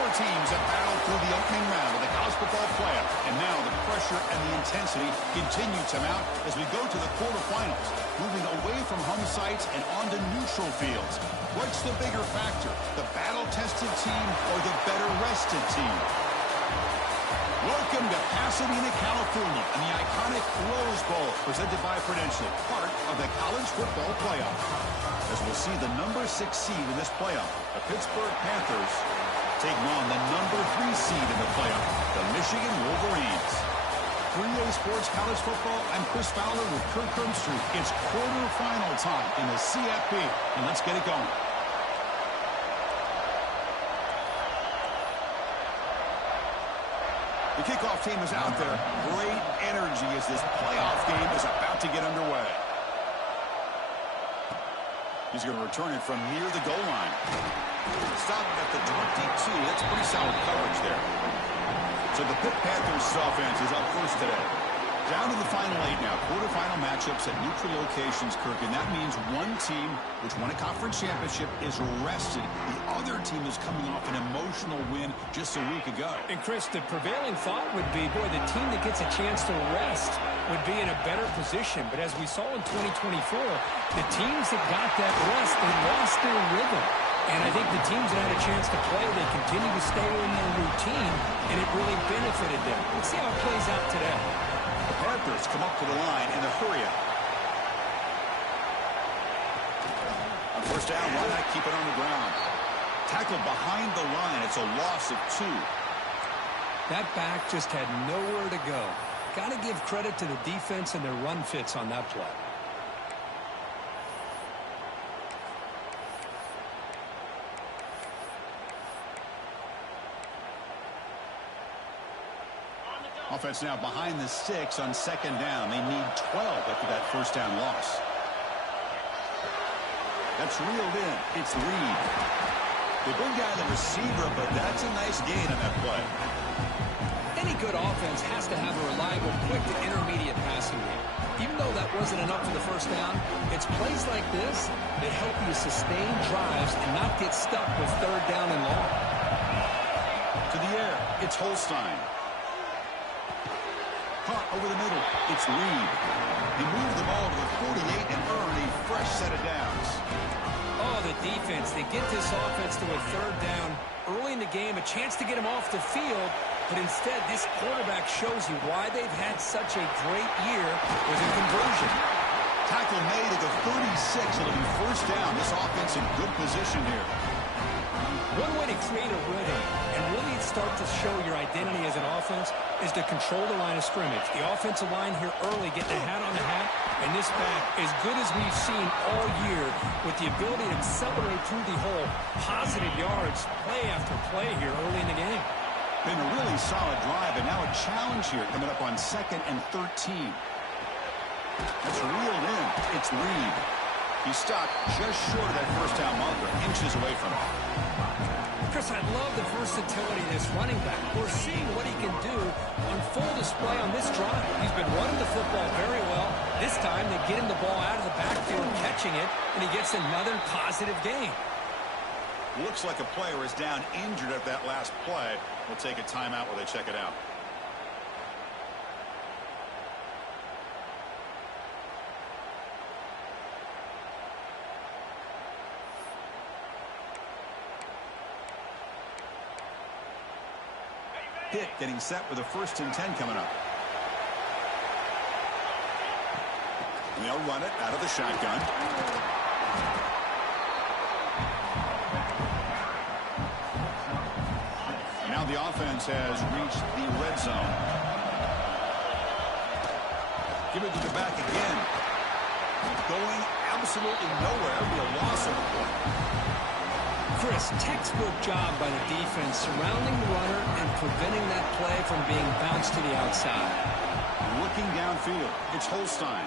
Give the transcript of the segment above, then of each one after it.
Four teams have battled through the opening round of the college football playoff, and now the pressure and the intensity continue to mount as we go to the quarterfinals, moving away from home sites and onto neutral fields. What's the bigger factor, the battle-tested team or the better-rested team? Welcome to Pasadena, California, and the iconic Rose Bowl, presented by Prudential, part of the college football playoff. As we'll see the number 6 seed in this playoff, the Pittsburgh Panthers, taking on the number 3 seed in the playoff, the Michigan Wolverines. 3A Sports College Football, I'm Chris Fowler with Kirk Herbstreit. It's quarterfinal time in the CFP, and let's get it going. The kickoff team is out there. Great energy as this playoff game is about to get underway. He's going to return it from near the goal line. Stop at the 22. That's pretty solid coverage there. So the Pitt Panthers offense is up first today. Down to the final 8 now. Quarterfinal matchups at neutral locations, Kirk. And that means one team, which won a conference championship, is rested. The other team is coming off an emotional win just a week ago. And, Chris, the prevailing thought would be, boy, the team that gets a chance to rest would be in a better position. But as we saw in 2024, the teams that got that rest, they lost their rhythm. And I think the teams that had a chance to play, they continue to stay in their routine, and it really benefited them. Let's see how it plays out today. The Panthers come up to the line in the hurry-up. On first down, why not keep it on the ground? Tackled behind the line. It's a loss of 2. That back just had nowhere to go. Got to give credit to the defense and their run fits on that play. Offense now behind the sticks on second down. They need 12 after that first down loss. That's reeled in. It's Reed. They bring down the receiver, but that's a nice gain on that play. Any good offense has to have a reliable, quick to intermediate passing game. Even though that wasn't enough for the first down, it's plays like this that help you sustain drives and not get stuck with third down and long. To the air, it's Holstein. Caught over the middle, it's Reed. He moved the ball to the 48 and earned a fresh set of downs. Oh, the defense, they get this offense to a third down early in the game, a chance to get him off the field, but instead this quarterback shows you why they've had such a great year with a conversion. Tackle made at the 36. It'll be first down. This offense in good position here. One way to create a rhythm and really start to show your identity as an offense is to control the line of scrimmage. The offensive line here early getting a hat on the hat, and this back, as good as we've seen all year, with the ability to accelerate through the hole, positive yards, play after play here early in the game. Been a really solid drive, and now a challenge here coming up on 2nd and 13. That's reeled in. It's Reed. He stopped just short of that first down marker, inches away from it. Chris, I love the versatility of this running back. We're seeing what he can do on full display on this drive. He's been running the football very well. This time they get him the ball out of the backfield, catching it, and he gets another positive gain. Looks like a player is down injured at that last play. We'll take a timeout while they check it out. Pitt getting set with a 1st and 10 coming up. And they'll run it out of the shotgun. Now the offense has reached the red zone. Give it to the back again. Going absolutely nowhere. It'll be a loss of a play. Chris, textbook job by the defense surrounding the runner and preventing that play from being bounced to the outside. Looking downfield, it's Holstein.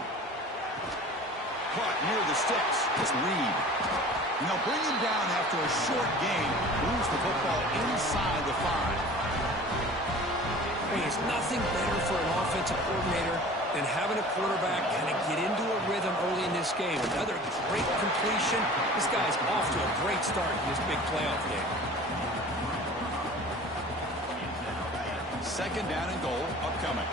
Caught near the sticks, it's Reed. And they'll bring him down after a short gain, moves the football inside the 5. There's nothing better for an offensive coordinator than having a quarterback kind of get into a rhythm early in this game. Another great completion. This guy's off to a great start in this big playoff game. second down and goal upcoming.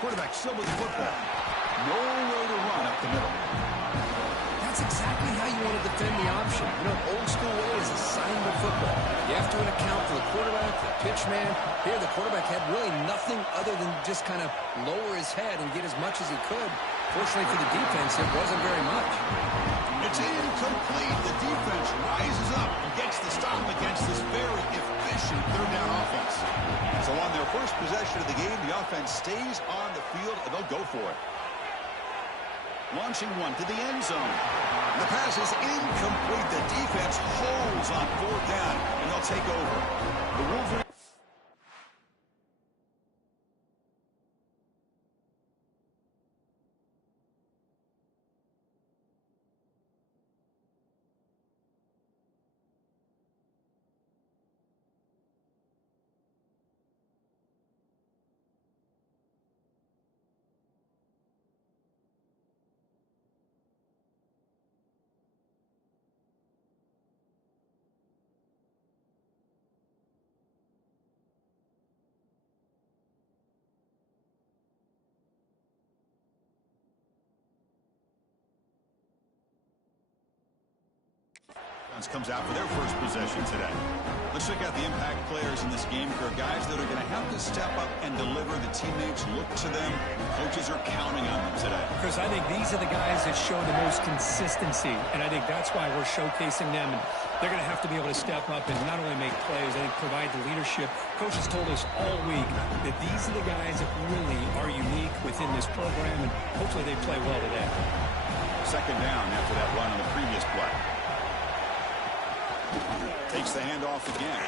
Quarterback still with the football. Nowhere to run up the middle. That's exactly how you want to defend the option. You know, old school way is assignment football. You have to account for the quarterback, the pitch man. Here, the quarterback had really nothing other than just kind of lower his head and get as much as he could. Fortunately for the defense, it wasn't very much. It's incomplete. The defense rises up and gets the stop against this very efficient third down offense. So on their first possession of the game, the offense stays on the field, and they'll go for it. Launching one to the end zone. The pass is incomplete. The defense holds on fourth down, and they'll take over. The Wolverines. Comes out for their first possession today. Let's check out the impact players in this game. There are guys that are going to have to step up and deliver. The teammates look to them. Coaches are counting on them today. Chris, I think these are the guys that show the most consistency, and I think that's why we're showcasing them. And they're going to have to be able to step up and not only make plays, I think provide the leadership. Coaches told us all week that these are the guys that really are unique within this program, and hopefully they play well today. Second down after that run on the previous play. Takes the handoff again.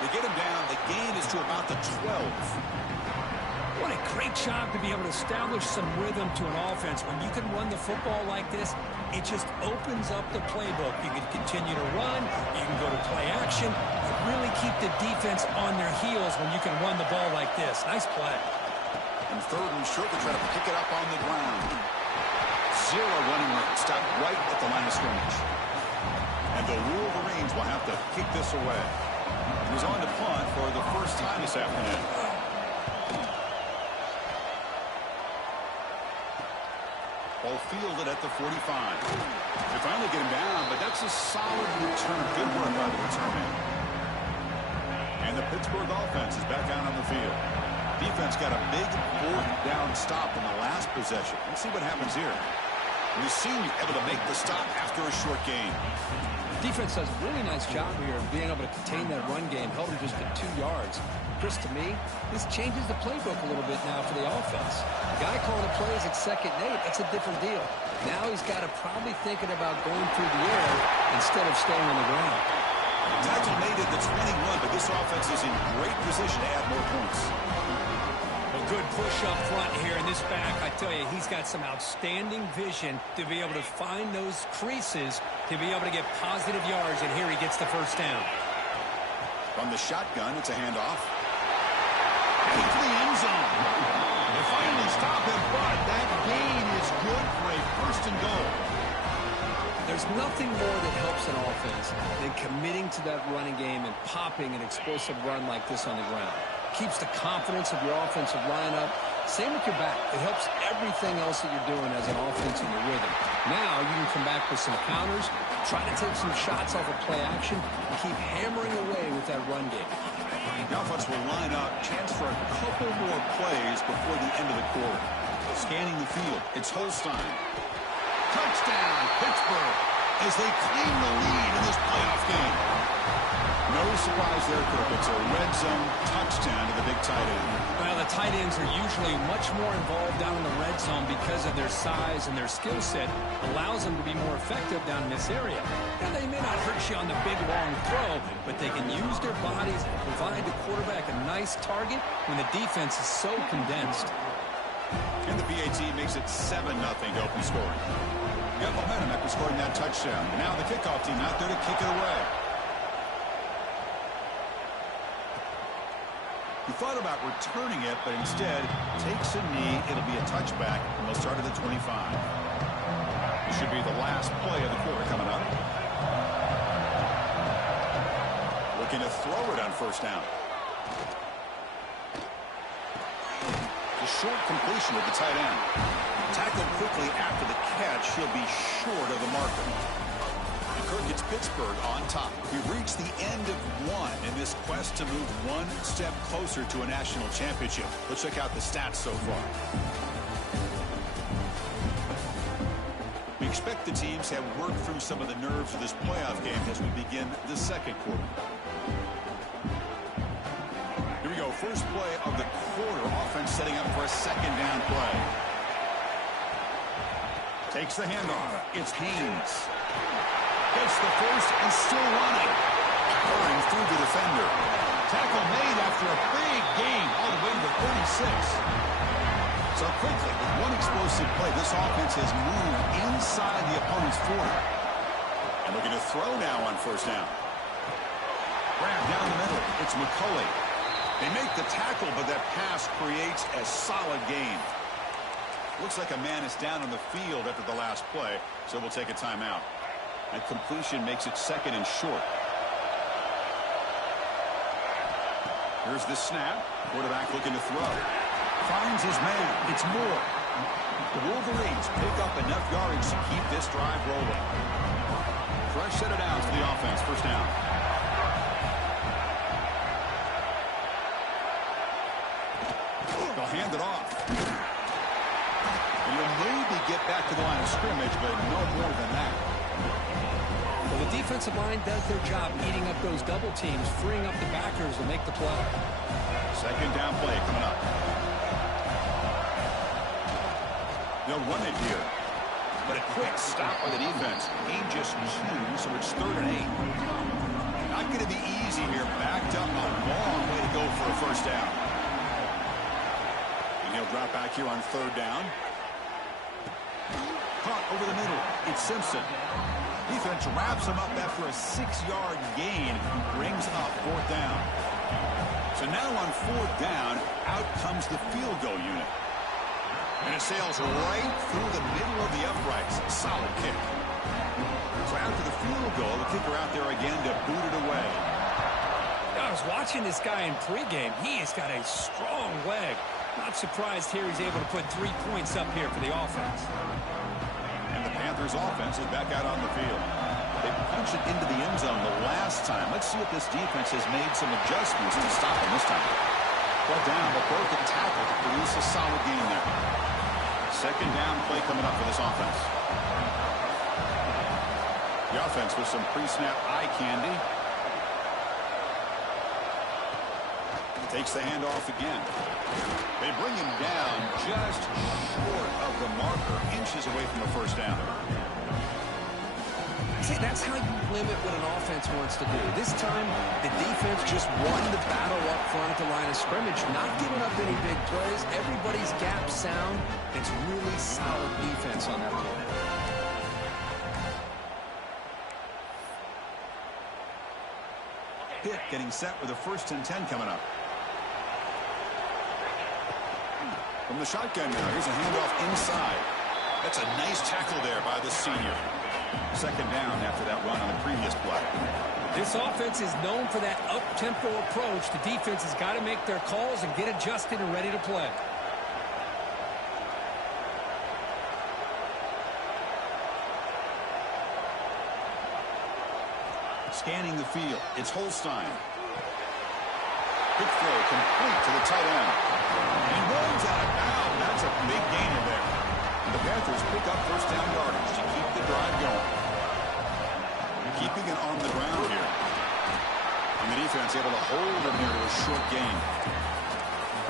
They get him down. The gain is to about the 12. What a great job to be able to establish some rhythm to an offense. When you can run the football like this, it just opens up the playbook. You can continue to run. You can go to play action. You really keep the defense on their heels when you can run the ball like this. Nice play. And third and short, they try to pick it up on the ground. Zero running room. Stop right at the line of scrimmage. And the Wolverines will have to kick this away. He was on to punt for the first time this afternoon. Ball fielded at the 45. They finally get him down, but that's a solid return. Good work by the return man. And the Pittsburgh offense is back out on the field. Defense got a big fourth down stop in the last possession. Let's see what happens here. We've seen you able to make the stop after a short gain. Defense does a really nice job here of being able to contain that run game, held him just at 2 yards. Chris, to me, this changes the playbook a little bit now for the offense. The guy calling the plays at 2nd and 8, that's a different deal. Now he's got to probably thinking about going through the air instead of staying on the ground. Tackle made at the 21, but this offense is in great position to add more points. Good push up front here in this back. I tell you, he's got some outstanding vision to be able to find those creases to be able to get positive yards, and here he gets the first down. From the shotgun, it's a handoff. Into the end zone. They finally stop him, but that gain is good for a first and goal. There's nothing more that helps an offense than committing to that running game and popping an explosive run like this on the ground. Keeps the confidence of your offensive lineup. Same with your back. It helps everything else that you're doing as an offense in your rhythm. Now you can come back with some counters, try to take some shots off of play action, and keep hammering away with that run game. The offense will line up, chance for a couple more plays before the end of the quarter. Scanning the field, it's Holstein. Touchdown, Pittsburgh, as they claim the lead in this playoff game. No surprise there, Kirk. It's a red zone touchdown to the big tight end. Well, the tight ends are usually much more involved down in the red zone because of their size and their skill set allows them to be more effective down in this area. Now, they may not hurt you on the big, long throw, but they can use their bodies and provide the quarterback a nice target when the defense is so condensed. And the PAT makes it 7-0 to open scoring. Got momentum after scoring that touchdown. And now the kickoff team out there to kick it away. He thought about returning it, but instead takes a knee. It'll be a touchback, and they'll start at the 25. This should be the last play of the quarter coming up. Looking to throw it on first down. The short completion with the tight end. Tackled quickly after the catch. He'll be short of the marker. And Kirk, it's Pittsburgh on top. We've reached the end of one in this quest to move one step closer to a national championship. Let's check out the stats so far. We expect the teams have worked through some of the nerves of this playoff game as we begin the second quarter. Here we go. First play of the quarter. Offense setting up for a second down play. Takes the handoff. It's Haynes. Gets the first and still running. Pouring through the defender. Tackle made after a big gain all the way to the 36. So quickly, with one explosive play, this offense has moved inside the opponent's 40. And looking to throw now on first down. Grab down the middle. It's McCulley. They make the tackle, but that pass creates a solid gain. Looks like a man is down on the field after the last play, so we'll take a timeout. That completion makes it second and short. Here's the snap. Quarterback looking to throw. Finds his man. It's Moore. The Wolverines pick up enough yardage to keep this drive rolling. Fresh set of downs to the offense. First down. They'll hand it off. And you'll maybe get back to the line of scrimmage, but no more than that. Well, the defensive line does their job eating up those double teams, freeing up the backers to make the play. Second down play coming up. They'll run it here. But a quick stop by the defense. Gain just 2, so it's 3rd and 8. Not going to be easy here. Backed up a long way to go for a first down. And he'll drop back here on 3rd down. Caught over the middle. It's Simpson. Defense wraps him up after a 6-yard gain. Brings up 4th down. So now on 4th down, out comes the field goal unit. And it sails right through the middle of the uprights. Solid kick. So after the field goal, the kicker out there again to boot it away. I was watching this guy in pregame. He has got a strong leg. Not surprised here he's able to put 3 points up here for the offense. And the Panthers offense is back out on the field. They punched it into the end zone the last time. Let's see if this defense has made some adjustments to stop him this time. Well down, but broken tackle to produce a solid game there. Second down play coming up for this offense. The offense with some pre-snap eye candy. Takes the handoff again. They bring him down just short of the marker, inches away from the first down. See, that's how you limit what an offense wants to do. This time, the defense just won the battle up front at the line of scrimmage, not giving up any big plays. Everybody's gap sound. It's really solid defense on that play. Pitt getting set with a 1st and 10 coming up. From the shotgun now, here's a handoff inside. That's a nice tackle there by the senior. Second down after that run on the previous play. This offense is known for that up-tempo approach. The defense has got to make their calls and get adjusted and ready to play. Scanning the field, it's Holstein. Quick throw complete to the tight end. And he rolls out of bounds. That's a big gainer there. And the Panthers pick up first down yardage to keep the drive going. Keeping it on the ground here. And the defense able to hold him there to a short gain.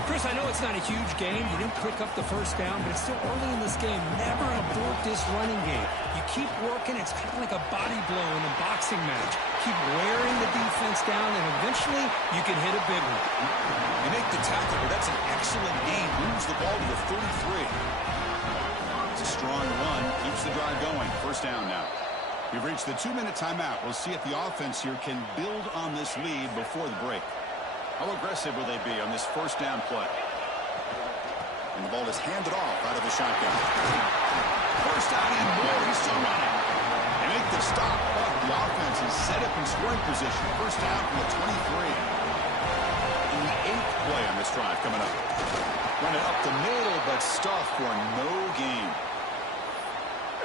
Chris, I know it's not a huge game. You didn't pick up the first down, but it's still early in this game. Never abort this running game. You keep working. It's kind of like a body blow in a boxing match. Keep wearing the defense down, and eventually you can hit a big one. You make the tackle, but that's an excellent gain. Moves the ball to the 33. It's a strong run. Keeps the drive going. First down now. We've reached the 2-minute timeout. We'll see if the offense here can build on this lead before the break. How aggressive will they be on this first down play? And the ball is handed off out of the shotgun. First down and more. He's still running. They make the stop, but the offense is set up in scoring position. First down from the 23. In the 8th play on this drive coming up. Run it up the middle, but stuffed for no gain.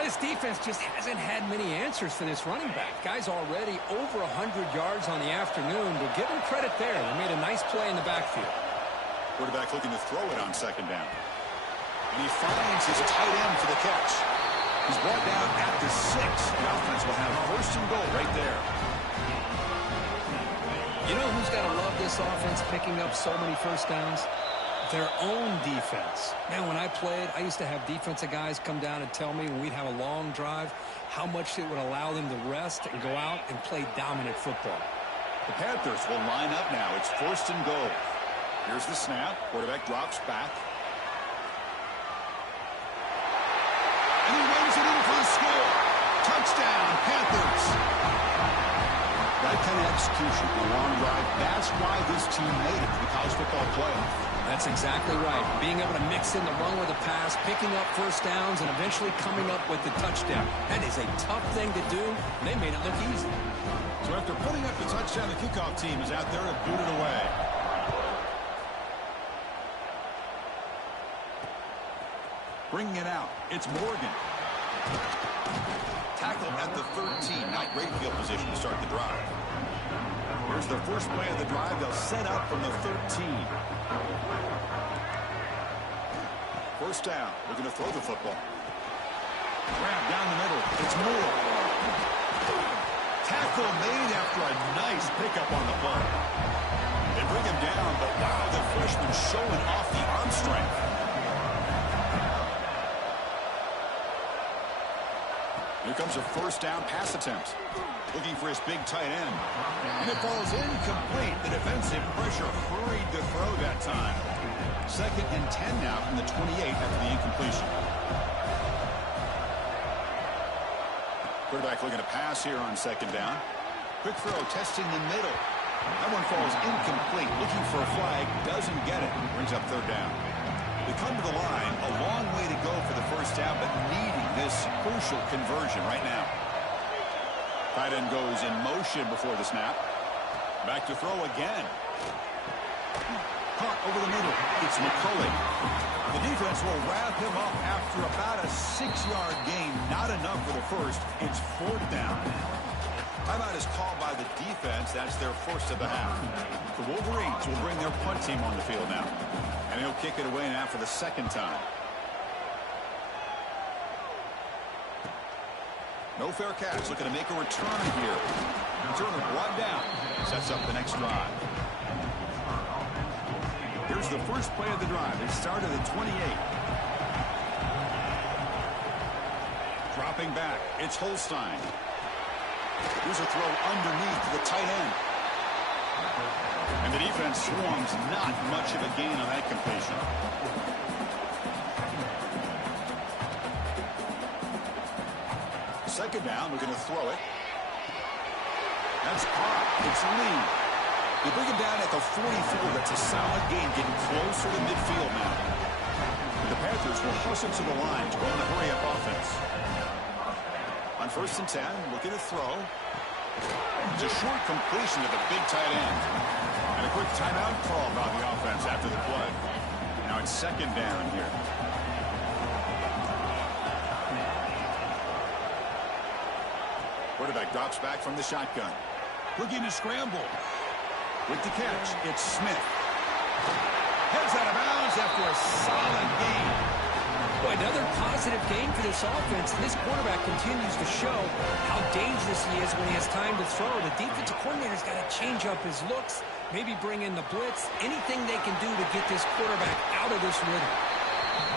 This defense just hasn't had many answers for this running back. Guy's already over 100 yards on the afternoon, but give him credit there. They made a nice play in the backfield. Quarterback looking to throw it on second down. And he finds his tight end for the catch. He's brought down at the 6. The offense will have first and goal right there. You know who's got to love this offense picking up so many first downs? Their own defense. Man, when I played, I used to have defensive guys come down and tell me when we'd have a long drive how much it would allow them to rest and go out and play dominant football. The Panthers will line up now. It's first and goal. Here's the snap. Quarterback drops back. And he runs it in for the score. Touchdown, Panthers. That kind of execution, a long drive, that's why this team made it to the college football playoff. That's exactly right. Being able to mix in the run with the pass, picking up first downs, and eventually coming up with the touchdown. That is a tough thing to do, and they made it look easy. So after putting up the touchdown, the kickoff team is out there to boot it away. Bringing it out, it's Morgan. Tackle at the 13. Not great field position to start the drive. Here's the first play of the drive. They'll set up from the 13. First down. Looking to throw the football. Grab down the middle. It's Moore. Tackle made after a nice pickup on the play. They bring him down, but wow, the freshman showing off the arm strength. Here comes a first down pass attempt. Looking for his big tight end. And it falls incomplete. The defensive pressure hurried the throw that time. Second and 10 now from the 28 after the incompletion. Quarterback looking to pass here on second down. Quick throw, testing the middle. That one falls incomplete. Looking for a flag, doesn't get it. Brings up third down. They come to the line, a long way to go for the first down, but needing this crucial conversion right now. Tight end goes in motion before the snap. Back to throw again. Caught over the middle. It's McCullough. The defense will wrap him up after about a 6-yard gain. Not enough for the first. It's fourth down. Timeout is called by the defense. That's their first of the half. The Wolverines will bring their punt team on the field now. And he'll kick it away now for the second time. No fair catch. Looking to make a return here. Returner brought down. Sets up the next drive. Here's the first play of the drive. They start at the 28. Dropping back. It's Holstein. Here's a throw underneath the tight end. And the defense swarms. Not much of a gain on that completion. Second down, we're going to throw it. That's caught. It's Lee. They bring him down at the 44. That's a solid gain, getting closer to midfield now. The Panthers will hustle to the line to run the hurry-up offense. On first and 10, looking to throw. It's a short completion to the big tight end. And a quick timeout call by the offense after the play. Now it's second down here. Quarterback drops back from the shotgun. Looking to scramble. With the catch, it's Smith. Heads out of bounds after a solid gain. Boy, another positive game for this offense. This quarterback continues to show how dangerous he is when he has time to throw. The defensive coordinator's got to change up his looks, maybe bring in the blitz, anything they can do to get this quarterback out of this rhythm.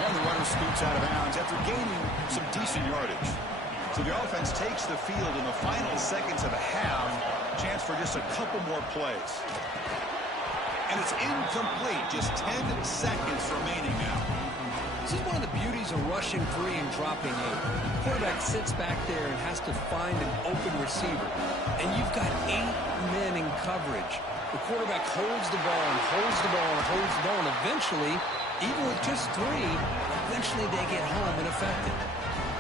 And the runner scoots out of bounds after gaining some decent yardage. So the offense takes the field in the final seconds of the half. Chance for just a couple more plays. And it's incomplete. Just 10 seconds remaining now. This is one of the beauties of rushing 3 and dropping 8. The quarterback sits back there and has to find an open receiver. And you've got 8 men in coverage. The quarterback holds the ball and holds the ball and holds the ball. And eventually, even with just 3, eventually they get home and effective.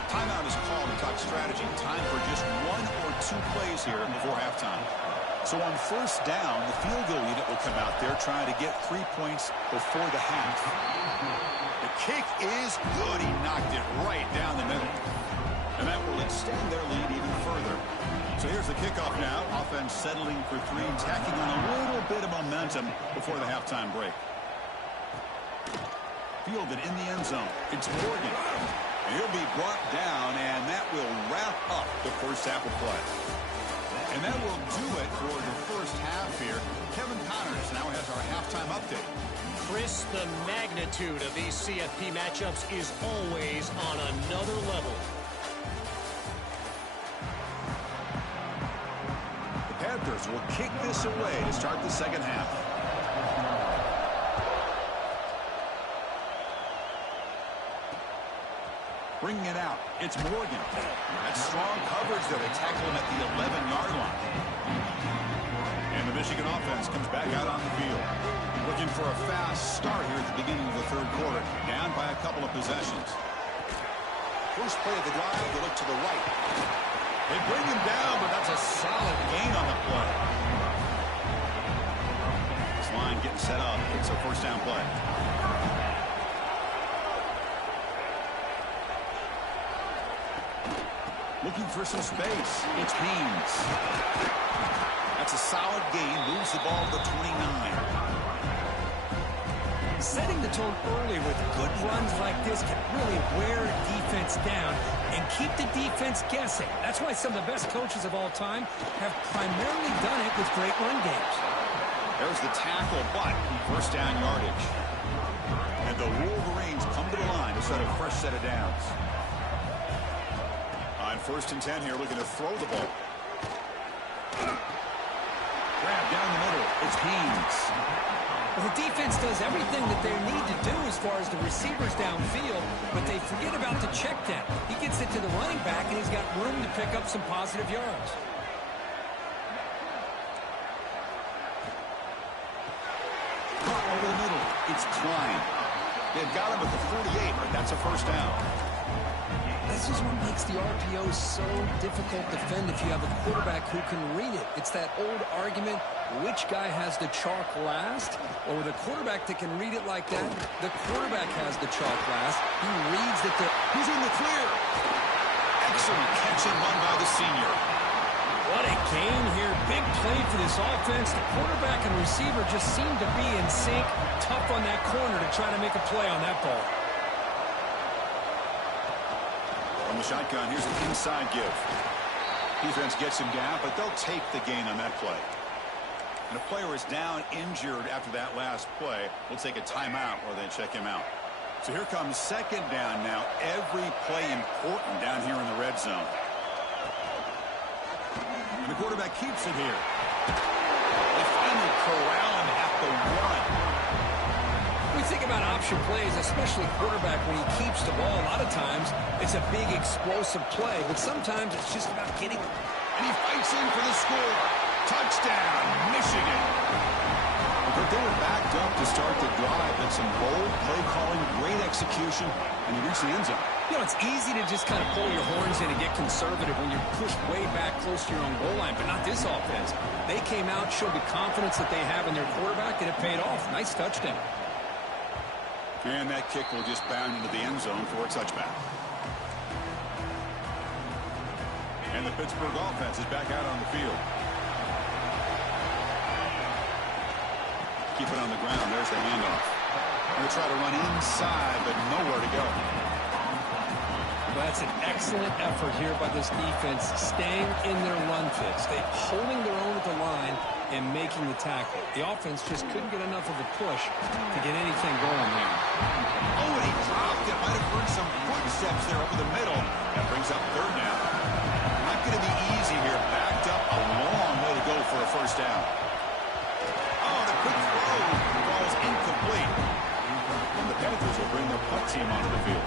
Timeout is called to talk strategy. Time for just 1 or 2 plays here before halftime. So on first down, the field goal unit will come out there trying to get 3 points before the half. The kick is good. He knocked it right down the middle. And that will extend their lead even further. So here's the kickoff now. Offense settling for 3, tacking on a little bit of momentum before the halftime break. Fielded in the end zone. It's Morgan. And he'll be brought down, and that will wrap up the first half of play. And that will do it for the first half here. Kevin Connors now has our halftime update. Chris, the magnitude of these CFP matchups is always on another level. The Panthers will kick this away to start the second half. Bringing it out, it's Morgan. That's strong coverage there. They tackle him at the 11-yard line. And the Michigan offense comes back out on the field. Looking for a fast start here at the beginning of the third quarter. Down by a couple of possessions. First play of the drive, they look to the right. They bring him down, but that's a solid gain on the play. This line getting set up. It's a first down play. Looking for some space. It's Haynes. That's a solid gain. Moves the ball to the 29. Setting the tone early with good runs like this can really wear defense down and keep the defense guessing. That's why some of the best coaches of all time have primarily done it with great run games. There's the tackle, but first down yardage. And the Wolverines come to the line to set a fresh set of downs. On 1st and 10 here, looking to throw the ball. Grab down the middle. It's Haynes. Well, the defense does everything that they need to do as far as the receivers downfield, but they forget about the check down. He gets it to the running back, and he's got room to pick up some positive yards. Over the middle, it's Klein. They've got him at the 48, but that's a first down. This is what makes the RPO so difficult to defend if you have a quarterback who can read it. It's that old argument, which guy has the chalk last? Or with a quarterback that can read it like that, the quarterback has the chalk last. He reads that he's in the clear. Excellent catch and run by the senior. What a game here. Big play for this offense. The quarterback and receiver just seem to be in sync. Tough on that corner to try to make a play on that ball. On the shotgun, here's an inside give. Defense gets him down, but they'll take the gain on that play. And a player is down injured after that last play. We'll take a timeout or they check him out. So here comes second down now. Every play important down here in the red zone. And the quarterback keeps it here. They finally corral him at the 1. We think about option plays, especially quarterback, when he keeps the ball. A lot of times, it's a big explosive play, but sometimes it's just about getting. And he fights in for the score. Touchdown, Michigan. But they were backed up to start the drive, and some bold play calling, great execution, and he reached the end zone. You know, it's easy to just kind of pull your horns in and get conservative when you're pushed way back close to your own goal line, but not this offense. They came out, showed the confidence that they have in their quarterback, and it paid off. Nice touchdown. And that kick will just bound into the end zone for a touchback. And the Pittsburgh offense is back out on the field. Keep it on the ground. There's the handoff. Going to try to run inside, but nowhere to go. Well, that's an excellent effort here by this defense, staying in their run fits. They're holding their own at the line and making the tackle. The offense just couldn't get enough of a push to get anything going here. Oh, and he dropped it. Might have heard some footsteps there over the middle. That brings up third down. Not going to be easy here. Backed up a long way to go for a first down. Oh, the quick throw falls incomplete. And the Panthers will bring their punt team onto the field.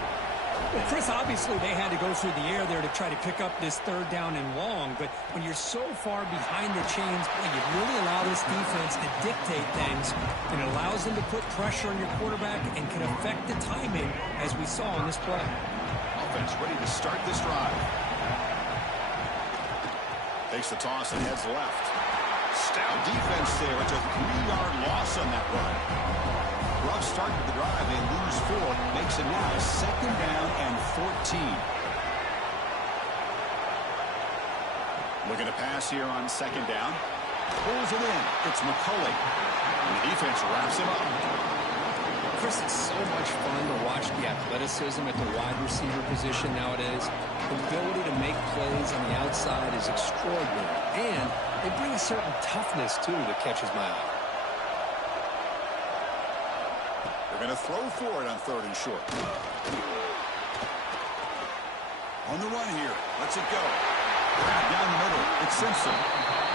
Well, Chris, obviously they had to go through the air there to try to pick up this third down and long, but when you're so far behind the chains, you really allow this defense to dictate things, and it allows them to put pressure on your quarterback and can affect the timing, as we saw in this play. offense ready to start this drive. Takes the toss and heads left. Stout defense there. It's a 3-yard loss on that run. Rough start to the drive. They lose 4. Makes it now 2nd down and 14. Looking to pass here on 2nd down. Pulls it in. It's McCulley. And the defense wraps him up. Chris, it's so much fun to watch the athleticism at the wide receiver position nowadays. The ability to make plays on the outside is extraordinary. And they bring a certain toughness, too, that catches my eye. They're going to throw for it on 3rd and short. On the run here. Let's it go. Down the middle. It's Simpson.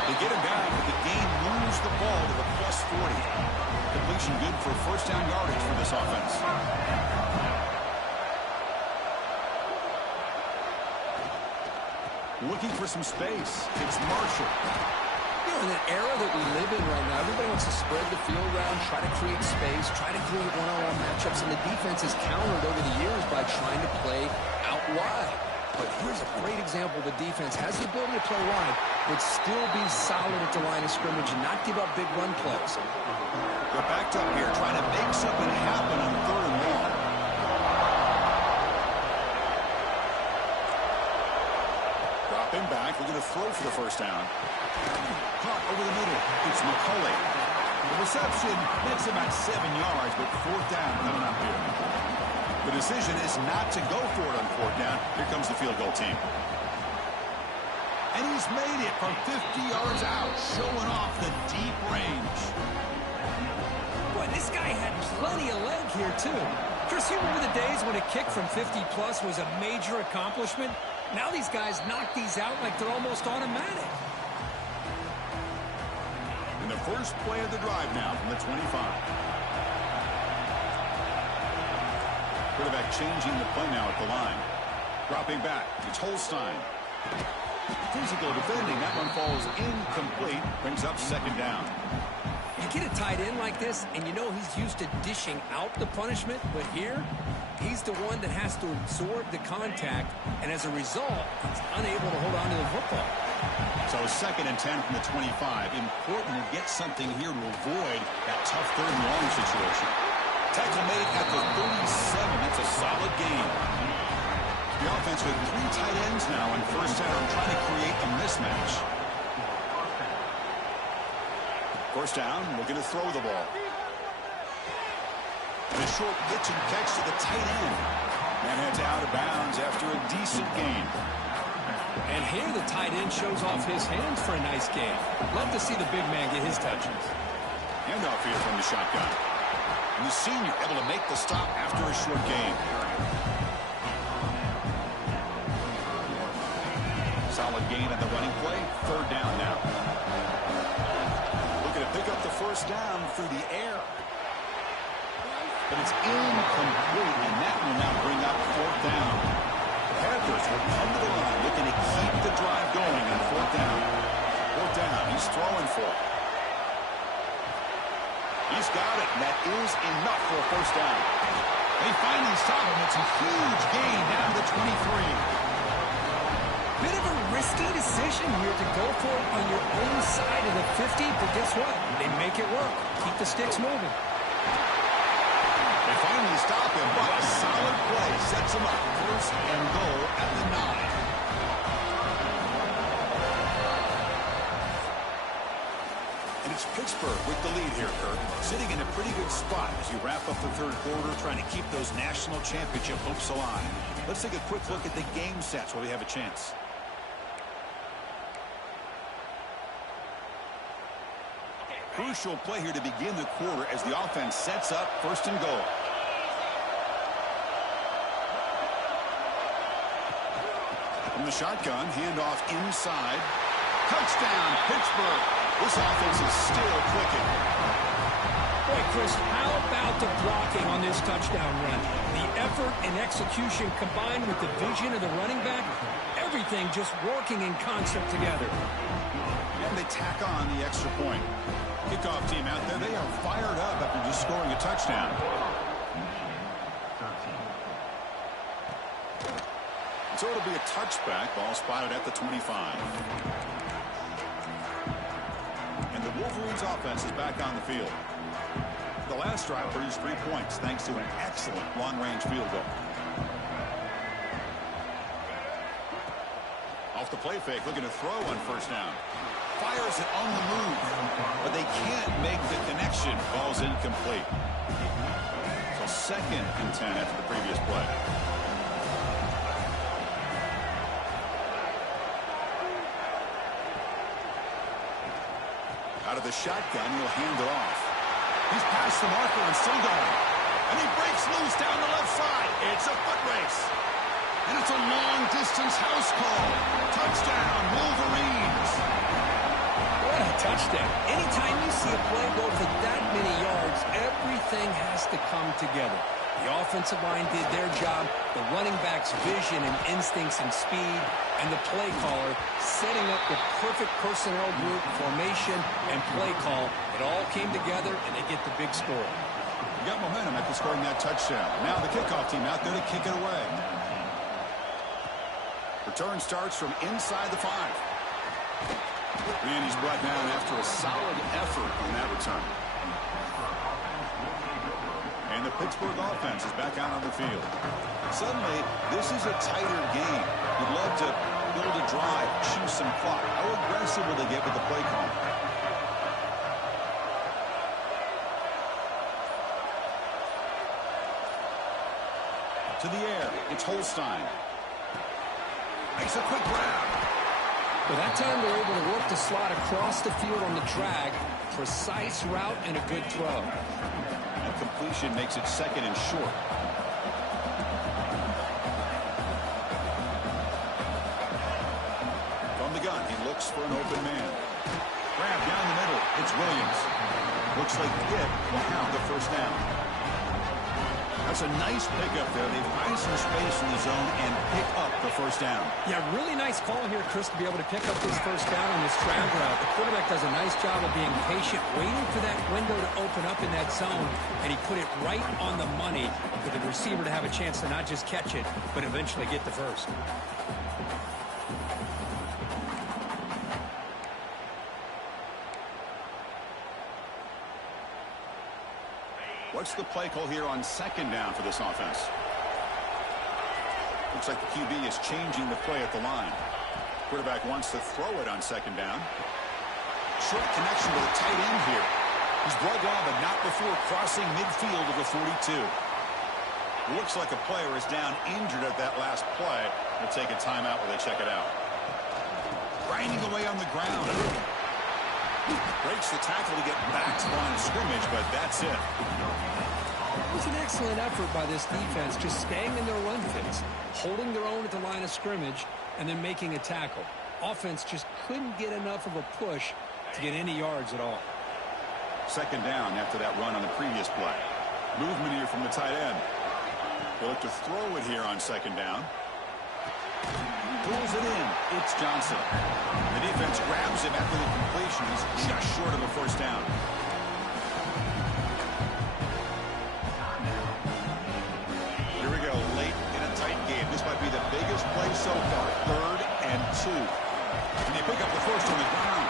They get him down, but the game moves the ball to the +40. Completion good for 1st down yardage for this offense. Looking for some space. It's Marshall. You know, in the era that we live in right now, everybody wants to spread the field around, try to create space, try to create one-on-one matchups, and the defense has countered over the years by trying to play out wide. But here's a great example. The defense has the ability to play wide, but still be solid at the line of scrimmage and not give up big run plays. They're backed up here trying to make something happen on 3rd and long. Dropping back. We're going to throw for the 1st down. Caught over the middle. It's McCulley. The reception makes him at 7 yards, but 4th down coming up here. The decision is not to go for it on 4th down. Here comes the field goal team. And he's made it from 50 yards out, showing off the deep range. Boy, this guy had plenty of leg here, too. Chris, you remember the days when a kick from 50-plus was a major accomplishment? Now these guys knock these out like they're almost automatic. And the first play of the drive now from the 25. Quarterback changing the play now at the line. Dropping back. It's Holstein. Physical defending. That one falls incomplete. Brings up 2nd down. You get a tight end like this, and you know he's used to dishing out the punishment, but here, he's the one that has to absorb the contact, and as a result, he's unable to hold on to the football. So 2nd and 10 from the 25. Important to get something here to avoid that tough 3rd and long situation. Tackle made at the 37. That's a solid gain. The offense with 3 tight ends now on 1st down, trying to create a mismatch. 1st down, looking to throw the ball. And a short pitch and catch to the tight end. And heads out of bounds after a decent gain. And here the tight end shows off his hands for a nice gain. Love to see the big man get his touches. Handoff here from the shotgun. And the senior able to make the stop after a short gain. Solid gain on the running play. 3rd down now. Looking to pick up the 1st down through the air. But it's incomplete, and that will now bring up 4th down. The Panthers will come to the line, looking to keep the drive going on 4th down. 4th down, he's throwing for it. He's got it, and that is enough for a 1st down. They finally stop him. It's a huge gain down to 23. Bit of a risky decision here to go for it on your own side of the 50, but guess what? They make it work. Keep the sticks moving. They finally stop him, but a solid play sets him up. 1st and goal at the 9. And it's Pittsburgh with the lead here, Kirk. Sitting in a pretty good spot as you wrap up the 3rd quarter, trying to keep those national championship hopes alive. Let's take a quick look at the game stats while we have a chance. Crucial play here to begin the quarter as the offense sets up 1st and goal. From the shotgun, handoff inside. Touchdown, Pittsburgh. This offense is still clicking. Boy, Chris, how about the blocking on this touchdown run? The effort and execution combined with the vision of the running back, everything just working in concert together. And they tack on the extra point. Kickoff team out there, they are fired up after just scoring a touchdown. So it'll be a touchback. Ball spotted at the 25. And the Wolverines offense is back on the field. The last drive produced 3 points thanks to an excellent long-range field goal. Off the play fake, looking to throw on first down. Fires it on the move, but they can't make the connection. Ball's incomplete. So 2nd and 10 after the previous play. Out of the shotgun, he'll hand it off. He's past the marker and still going. And he breaks loose down the left side. It's a foot race. And it's a long-distance house call. Touchdown, Wolverines. What a touchdown. Anytime you see a play go for that many yards, everything has to come together. The offensive line did their job, the running back's vision and instincts and speed, and the play caller setting up the perfect personnel group, formation, and play call. It all came together, and they get the big score. You got momentum after scoring that touchdown. Now the kickoff team out there to kick it away. Return starts from inside the 5. And he's brought down after a solid effort on that return. And the Pittsburgh offense is back out on the field. Suddenly, this is a tighter game. You'd love to build a drive, choose some clock. How aggressive will they get with the play call? To the air, it's Holstein. Makes a quick grab. Well, that time they're able to work the slot across the field on the drag. Precise route and a good throw. That completion makes it 2nd and short. From the gun, he looks for an open man. Grab down the middle. It's Williams. Looks like Pitt will have the first down. That's a nice pickup there. They find some space in the zone and pick up the first down. Yeah, really nice call here, Chris, to be able to pick up this first down on this drag route. The quarterback does a nice job of being patient, waiting for that window to open up in that zone, and he put it right on the money for the receiver to have a chance to not just catch it, but eventually get the first. What's the play call here on 2nd down for this offense? Looks like the QB is changing the play at the line. Quarterback wants to throw it on 2nd down. Short connection with a tight end here. He's brought down, but not before crossing midfield of the 42. Looks like a player is down injured at that last play. They'll take a timeout while they check it out. Grinding away on the ground. Breaks the tackle to get back to the line of scrimmage, but that's it. It was an excellent effort by this defense, just staying in their run fits, holding their own at the line of scrimmage, and then making a tackle. Offense just couldn't get enough of a push to get any yards at all. 2nd down after that run on the previous play. Movement here from the tight end. They look to throw it here on 2nd down. Pulls it in. It's Johnson. The defense grabs him after the completion. He's just short of a first down. Here we go. Late in a tight game. This might be the biggest play so far. 3rd and 2. And they pick up the first on the ground.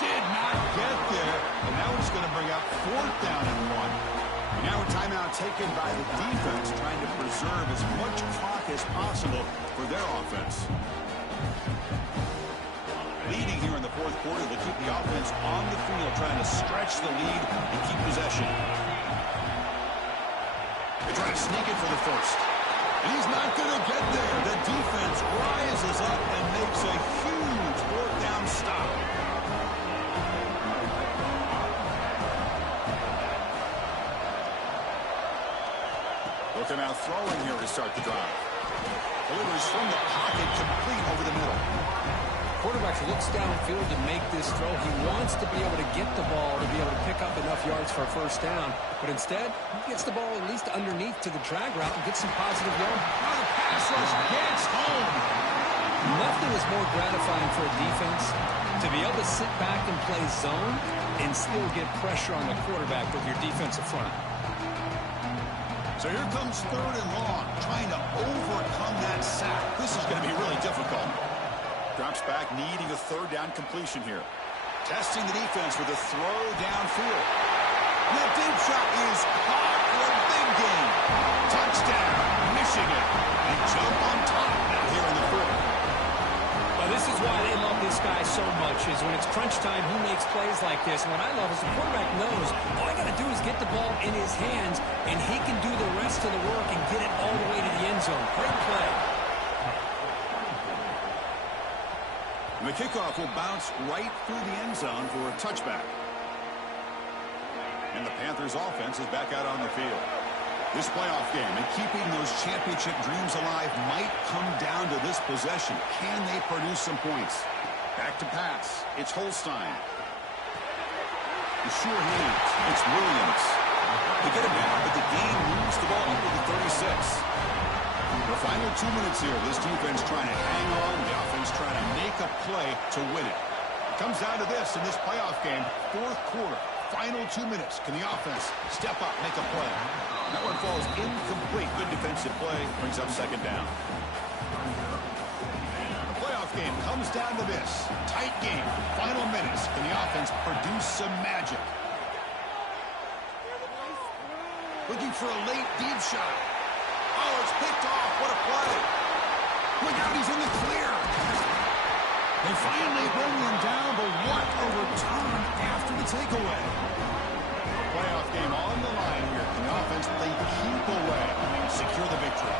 Did not get there. And now it's going to bring up 4th down and 1. Now a timeout taken by the defense, trying to preserve as much clock as possible for their offense. Leading here in the 4th quarter, they keep the offense on the field, trying to stretch the lead and keep possession. They try to sneak it for the first. And he's not going to get there. The defense rises up and makes a huge 4th down stop. Looking out throwing here to start the drive. Delivers from the pocket, complete over the middle. Quarterback looks downfield to make this throw. He wants to be able to get the ball to be able to pick up enough yards for a first down. But instead, he gets the ball at least underneath to the drag route and gets some positive yards. Now the pass rush gets home. Nothing is more gratifying for a defense to be able to sit back and play zone and still get pressure on the quarterback with your defensive front. So here comes 3rd and long, trying to overcome that sack. This is going to be really difficult. Drops back, needing a 3rd down completion here. Testing the defense with a throw downfield. And that deep shot is caught for a big gain. Touchdown, Michigan. They jump on top now here in the 4th. Well, this is why they love this guy so much, is when it's crunch time, he makes plays like this. And what I love is the quarterback knows all I got to do is get the ball in his hands, and he can do the rest of the work and get it all the way to the end zone. Great play. And the kickoff will bounce right through the end zone for a touchback. And the Panthers offense is back out on the field. This playoff game and keeping those championship dreams alive might come down to this possession. Can they produce some points? Back to pass. It's Holstein. The sure hands. It's Williams. They get it down, but the game moves the ball into the 36. The final 2 minutes here. This defense trying to hang on. The offense trying to make a play to win it. It comes down to this in this playoff game. 4th quarter. Final 2 minutes. Can the offense step up, make a play? That one falls incomplete. Good defensive play. Brings up 2nd down. The playoff game comes down to this. Tight game. Final minutes. Can the offense produce some magic? Looking for a late deep shot. Oh, it's picked off. What a play. Look out, he's in the clear. They finally bring him down, but what a return after the takeaway. Playoff game on the line here. Can the offense play keep away and secure the victory?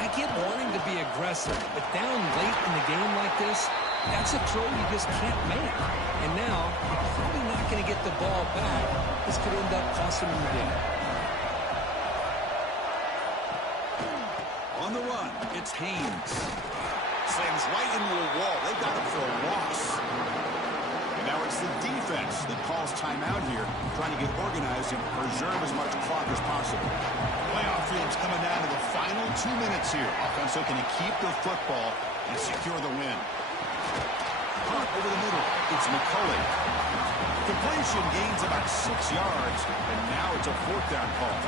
I get wanting to be aggressive, but down late in the game like this, that's a throw you just can't make. And now, you're probably not going to get the ball back. This could end up costing them the game. On the run, it's Haynes. Slams right into a wall. They've got him for a loss. And now it's the defense that calls timeout here, trying to get organized and preserve as much clock as possible. Playoff field's coming down to the final 2 minutes here. Offense looking to keep the football and secure the win. Hunt over the middle. It's McCulley. Completion gains about 6 yards, and now it's a 4th down call.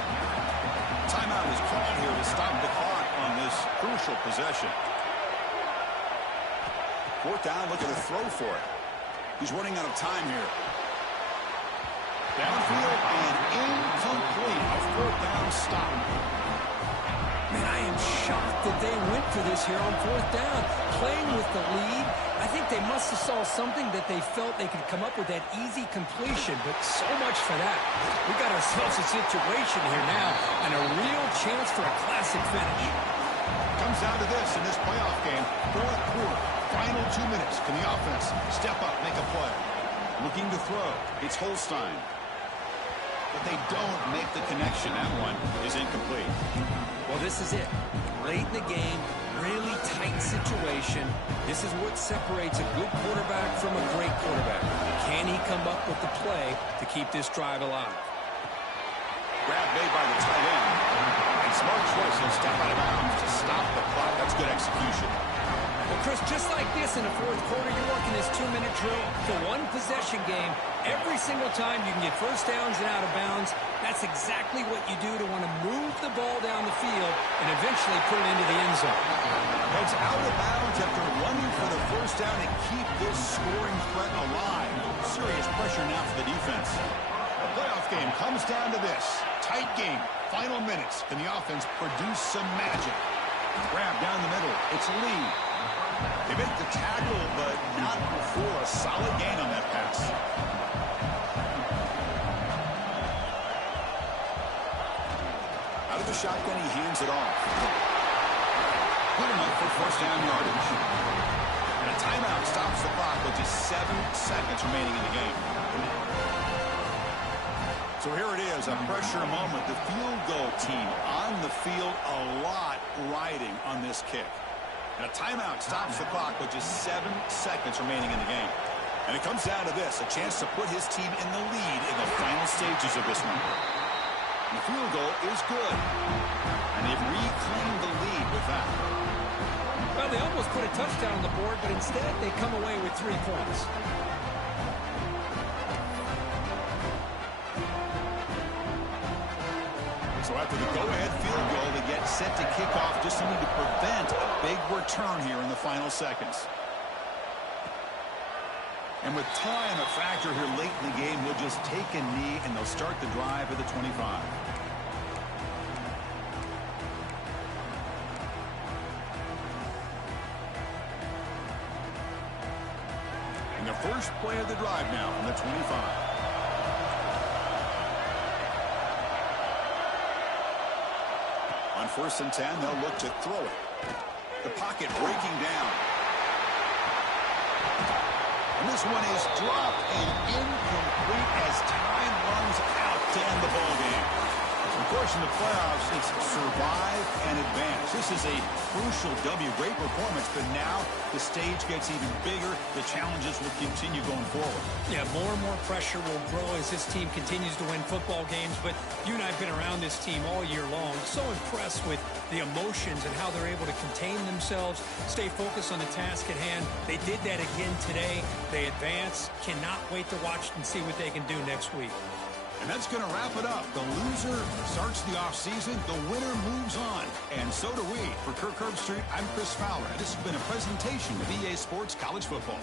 Timeout is called here to stop the clock on this crucial possession. 4th down, looking to throw for it. He's running out of time here. Downfield and incomplete. A 4th down stop. Man, I am shocked that they went for this here on 4th down. Playing with the lead, I think they must have saw something that they felt they could come up with that easy completion, but so much for that. We got ourselves a situation here now and a real chance for a classic finish. Comes down to this in this playoff game. 4th quarter, final 2 minutes. Can the offense step up, make a play? Looking to throw. It's Holstein. But they don't make the connection. That one is incomplete. Well, this is it. Late in the game, really tight situation. This is what separates a good quarterback from a great quarterback. Can he come up with the play to keep this drive alive? Grab made by the tight end. And smart choice. He'll step out of bounds to stop the clock. That's good execution. Well, Chris, just like this in the 4th quarter, you're working this 2-minute drill. It's a one-possession game. Every single time you can get first downs and out of bounds, that's exactly what you do to want to move the ball down the field and eventually put it into the end zone. Heads out of bounds after running for the first down and keep this scoring threat alive. Serious pressure now for the defense. The playoff game comes down to this. Tight game. Final minutes. Can the offense produce some magic? Grab down the middle. It's Lee. They make the tackle, but not before a solid gain on that pass. Out of the shotgun, he hands it off. Put him up for 1st down yardage. And a timeout stops the clock with just 7 seconds remaining in the game. So here it is, a pressure moment. The field goal team on the field, a lot riding on this kick. And a timeout stops the clock with just 7 seconds remaining in the game. And it comes down to this, a chance to put his team in the lead in the final stages of this one. And the field goal is good. And they've reclaimed the lead with that. Well, they almost put a touchdown on the board, but instead they come away with 3 points. So after the go-ahead field goal, they get set to kick off, just something to prevent a big return here in the final seconds. And with time a factor here late in the game, he'll just take a knee, and they'll start the drive at the 25. And the first play of the drive now from the 25. On 1st and 10, they'll look to throw it. The pocket breaking down. And this one is dropped and incomplete as time runs out to end the ball game. Of course, in the playoffs, it's survive and advance. This is a crucial W. Great performance, but now the stage gets even bigger. The challenges will continue going forward. Yeah, more and more pressure will grow as this team continues to win football games, but you and I have been around this team all year long. So impressed with the emotions and how they're able to contain themselves, stay focused on the task at hand. They did that again today. They advance. Cannot wait to watch and see what they can do next week. And that's going to wrap it up. The loser starts the offseason. The winner moves on. And so do we. For Kirk Herbstreit, I'm Chris Fowler. And this has been a presentation of EA Sports College Football.